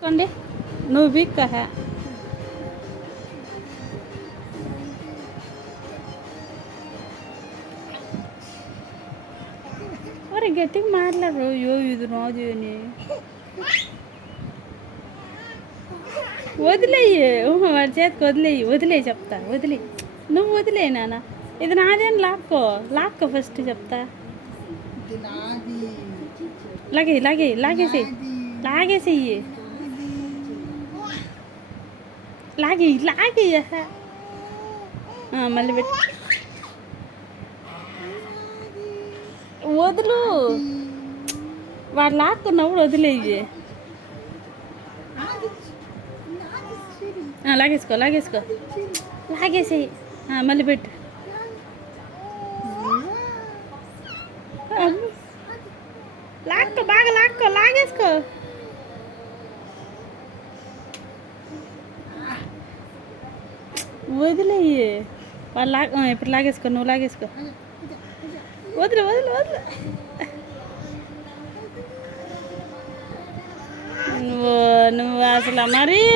కొండి నువ్వు బిక్క మరి గట్టిగా మాట్లాడరు అయ్యో ఇది రాదు అని వదిలేయి వాడి చేతికి వదిలేయి చెప్తా వదిలే నువ్వు వదిలే నాన్న ఇది నాదేని లాక్కో ఫస్ట్ చెప్తా లాగేసేయి మళ్ళీ పెట్టి వదులు వాడు లాక్కున్నప్పుడు వదిలేయి లాగేసేయి మళ్ళీ పెట్టు బాగా లాగేసుకో వదిలేయి వాళ్ళు ఇప్పుడు లాగేసుకో నువ్వు లాగేసుకో వదిలే నువ్వు అసలు మరీ